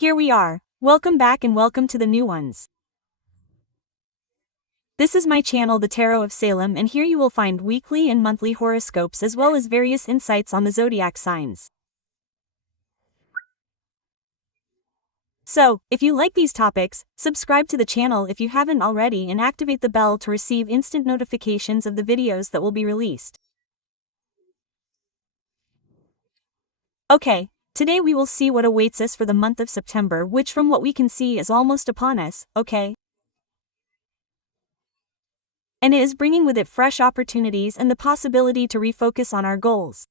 Here we are. Welcome back and welcome to the new ones. This is my channel, the Tarot of Salem, and here you will find weekly and monthly horoscopes as well as various insights on the zodiac signs. So, if you like these topics, subscribe to the channel if you haven't already and activate the bell to receive instant notifications of the videos that will be released. Okay, today we will see what awaits us for the month of September, which from what we can see is almost upon us, okay? And it is bringing with it fresh opportunities and the possibility to refocus on our goals.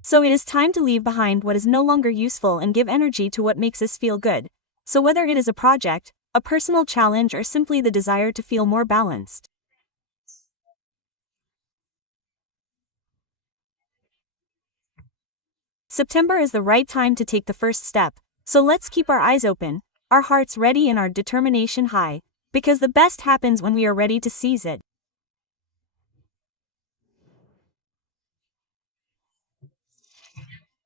So it is time to leave behind what is no longer useful and give energy to what makes us feel good. So whether it is a project, a personal challenge, or simply the desire to feel more balanced. September is the right time to take the first step, so let's keep our eyes open, our hearts ready and our determination high, because the best happens when we are ready to seize it.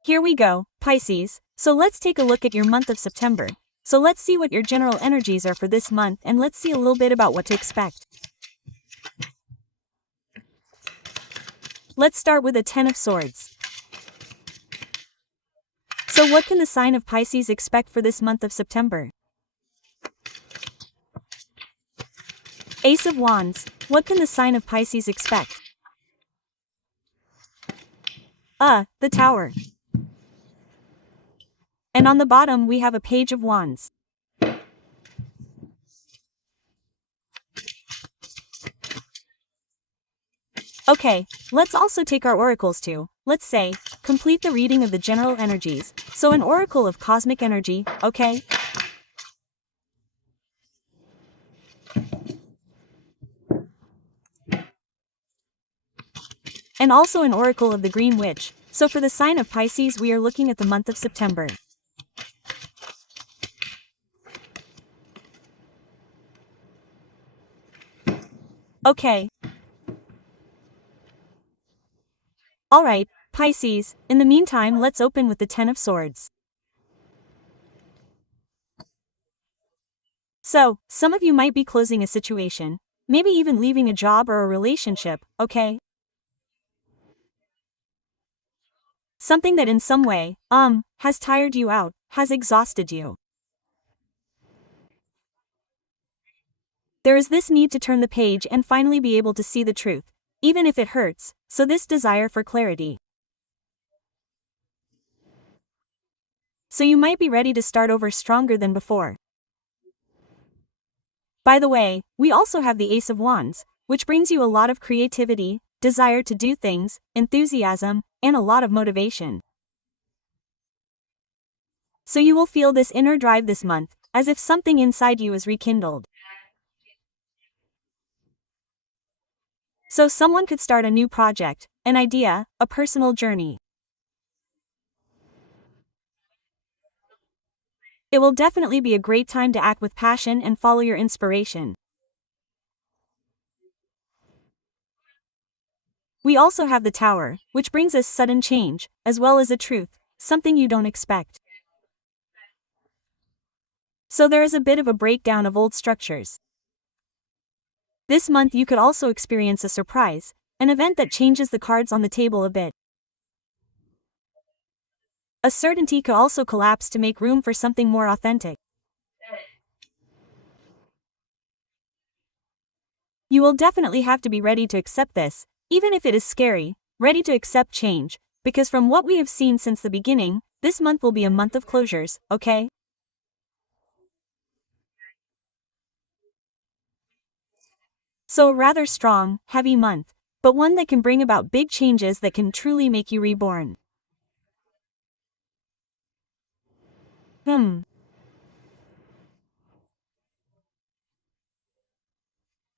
Here we go, Pisces, so let's take a look at your month of September. So let's see what your general energies are for this month and let's see a little bit about what to expect. Let's start with the 10 of Swords. So what can the sign of Pisces expect for this month of September? Ace of Wands, what can the sign of Pisces expect? The Tower. And on the bottom we have a Page of Wands. Okay, let's also take our oracles too. Let's say, complete the reading of the general energies, so an oracle of cosmic energy, okay? And also an oracle of the Green Witch, so for the sign of Pisces we are looking at the month of September. Okay. Alright, Pisces, in the meantime let's open with the 10 of Swords. So, some of you might be closing a situation, maybe even leaving a job or a relationship, okay? Something that in some way, has tired you out, has exhausted you. There is this need to turn the page and finally be able to see the truth, even if it hurts, so this desire for clarity. So you might be ready to start over stronger than before. By the way, we also have the Ace of Wands, which brings you a lot of creativity, desire to do things, enthusiasm, and a lot of motivation. So you will feel this inner drive this month, as if something inside you is rekindled. So someone could start a new project, an idea, a personal journey. It will definitely be a great time to act with passion and follow your inspiration. We also have the Tower, which brings us sudden change, as well as a truth, something you don't expect. So there is a bit of a breakdown of old structures. This month you could also experience a surprise, an event that changes the cards on the table a bit. A certainty could also collapse to make room for something more authentic. You will definitely have to be ready to accept this, even if it is scary, ready to accept change, because from what we have seen since the beginning, this month will be a month of closures, okay? So a rather strong, heavy month, but one that can bring about big changes that can truly make you reborn.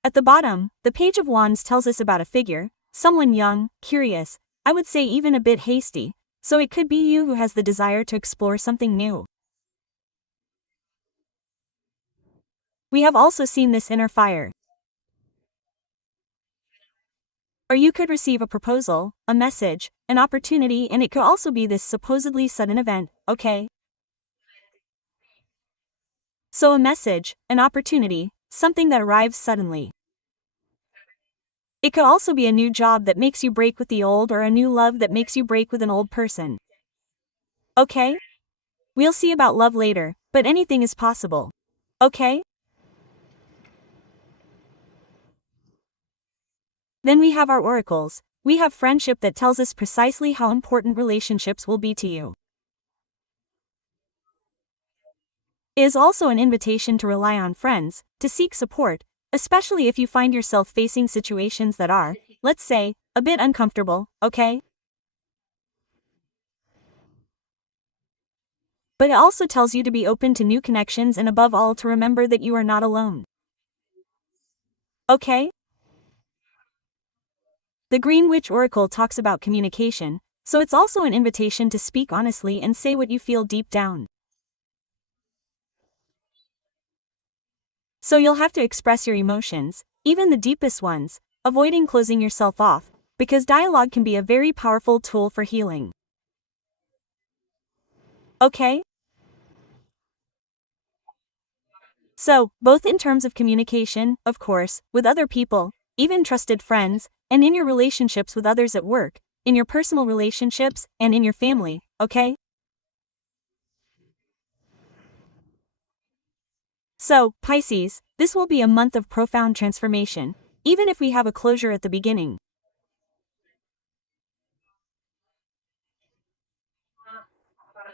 At the bottom, the Page of Wands tells us about a figure, someone young, curious, I would say even a bit hasty, so it could be you who has the desire to explore something new. We have also seen this inner fire. Or you could receive a proposal, a message, an opportunity, and it could also be this supposedly sudden event, okay? So a message, an opportunity, something that arrives suddenly. It could also be a new job that makes you break with the old, or a new love that makes you break with an old person. Okay? We'll see about love later, but anything is possible. Okay? Then we have our oracles. We have friendship that tells us precisely how important relationships will be to you. It is also an invitation to rely on friends, to seek support, especially if you find yourself facing situations that are, let's say, a bit uncomfortable, okay? But it also tells you to be open to new connections and above all to remember that you are not alone. Okay? The Green Witch Oracle talks about communication, so it's also an invitation to speak honestly and say what you feel deep down. So you'll have to express your emotions, even the deepest ones, avoiding closing yourself off, because dialogue can be a very powerful tool for healing. Okay? So, both in terms of communication, of course, with other people, even trusted friends, and in your relationships with others at work, in your personal relationships, and in your family, okay? So, Pisces, this will be a month of profound transformation, even if we have a closure at the beginning.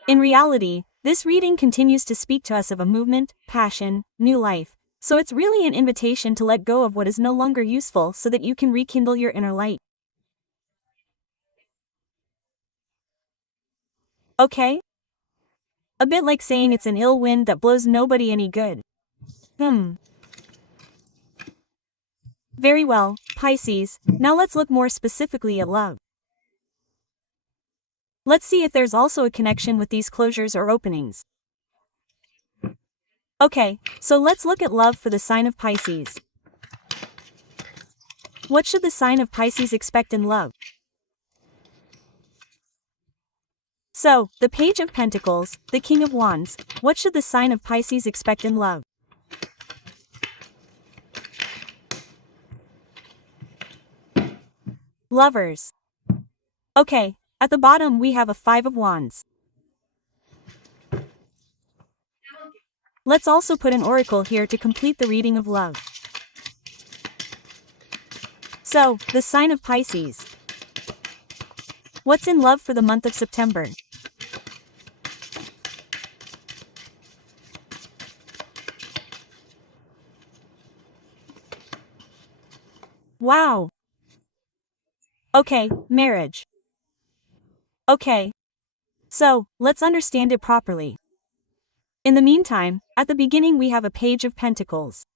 In reality, this reading continues to speak to us of a movement, passion, new life, so it's really an invitation to let go of what is no longer useful so that you can rekindle your inner light. Okay? A bit like saying it's an ill wind that blows nobody any good. Very well, Pisces, now let's look more specifically at love. Let's see if there's also a connection with these closures or openings. Okay, so let's look at love for the sign of Pisces. What should the sign of Pisces expect in love? So, the Page of Pentacles, the King of Wands, what should the sign of Pisces expect in love? Lovers. Okay, at the bottom we have a Five of Wands. Let's also put an oracle here to complete the reading of love. So, the sign of Pisces. What's in love for the month of September? Wow. Okay, marriage. Okay. So, let's understand it properly. In the meantime, at the beginning we have a Page of Pentacles.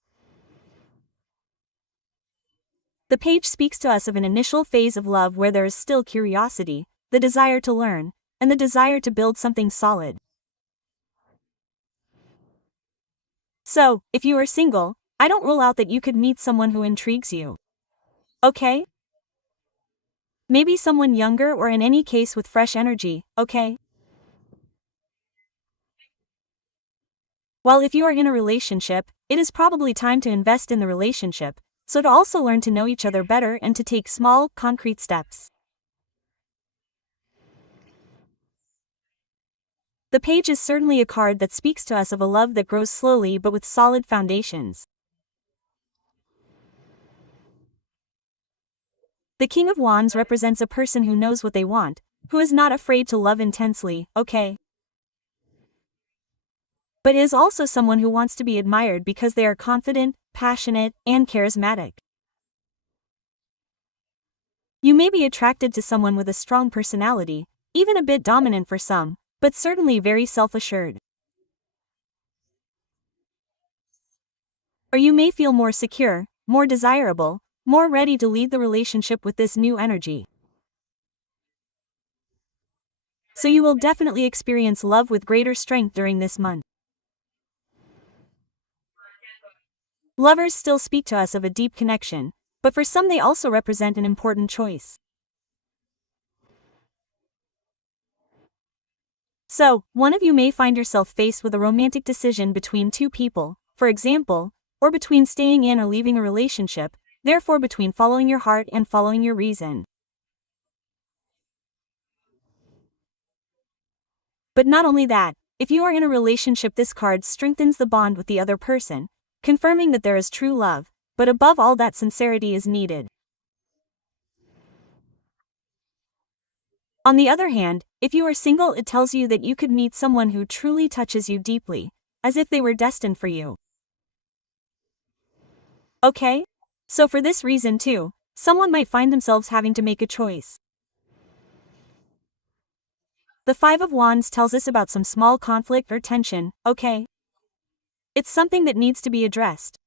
The page speaks to us of an initial phase of love where there is still curiosity, the desire to learn, and the desire to build something solid. So, if you are single, I don't rule out that you could meet someone who intrigues you. Okay? Maybe someone younger or in any case with fresh energy, okay? While if you are in a relationship, it is probably time to invest in the relationship, so to also learn to know each other better and to take small, concrete steps. The page is certainly a card that speaks to us of a love that grows slowly but with solid foundations. The King of Wands represents a person who knows what they want, who is not afraid to love intensely, okay? But is also someone who wants to be admired because they are confident, passionate, and charismatic. You may be attracted to someone with a strong personality, even a bit dominant for some, but certainly very self-assured. Or you may feel more secure, more desirable, more ready to lead the relationship with this new energy. So you will definitely experience love with greater strength during this month. Lovers still speak to us of a deep connection, but for some they also represent an important choice. So, one of you may find yourself faced with a romantic decision between two people, for example, or between staying in or leaving a relationship, therefore between following your heart and following your reason. But not only that, if you are in a relationship, this card strengthens the bond with the other person, confirming that there is true love, but above all that sincerity is needed. On the other hand, if you are single, it tells you that you could meet someone who truly touches you deeply, as if they were destined for you. Okay? So for this reason too, someone might find themselves having to make a choice. The Five of Wands tells us about some small conflict or tension, okay? It's something that needs to be addressed.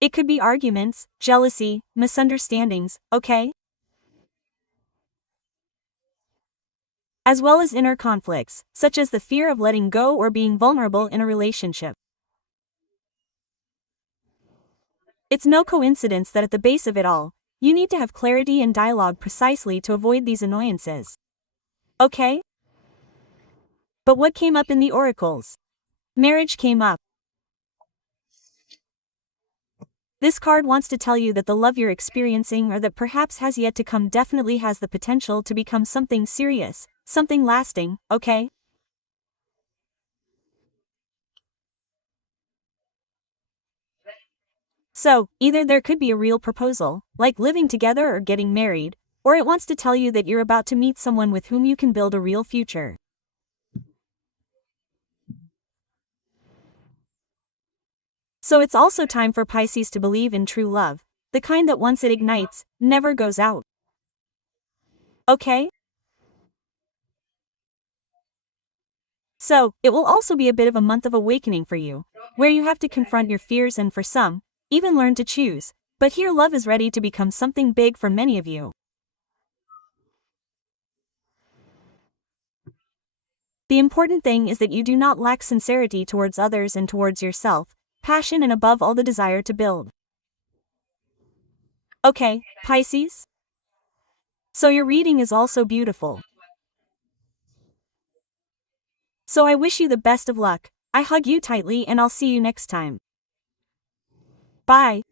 It could be arguments, jealousy, misunderstandings, okay? As well as inner conflicts, such as the fear of letting go or being vulnerable in a relationship. It's no coincidence that at the base of it all, you need to have clarity and dialogue precisely to avoid these annoyances. Okay? But what came up in the oracles? Marriage came up. This card wants to tell you that the love you're experiencing or that perhaps has yet to come definitely has the potential to become something serious, something lasting, okay? So, either there could be a real proposal, like living together or getting married, or it wants to tell you that you're about to meet someone with whom you can build a real future. So it's also time for Pisces to believe in true love, the kind that once it ignites, never goes out. Okay? So, it will also be a bit of a month of awakening for you, where you have to confront your fears and for some, even learn to choose. But here love is ready to become something big for many of you. The important thing is that you do not lack sincerity towards others and towards yourself, passion and above all the desire to build. Okay, Pisces? So your reading is also beautiful. So I wish you the best of luck. I hug you tightly and I'll see you next time. Bye.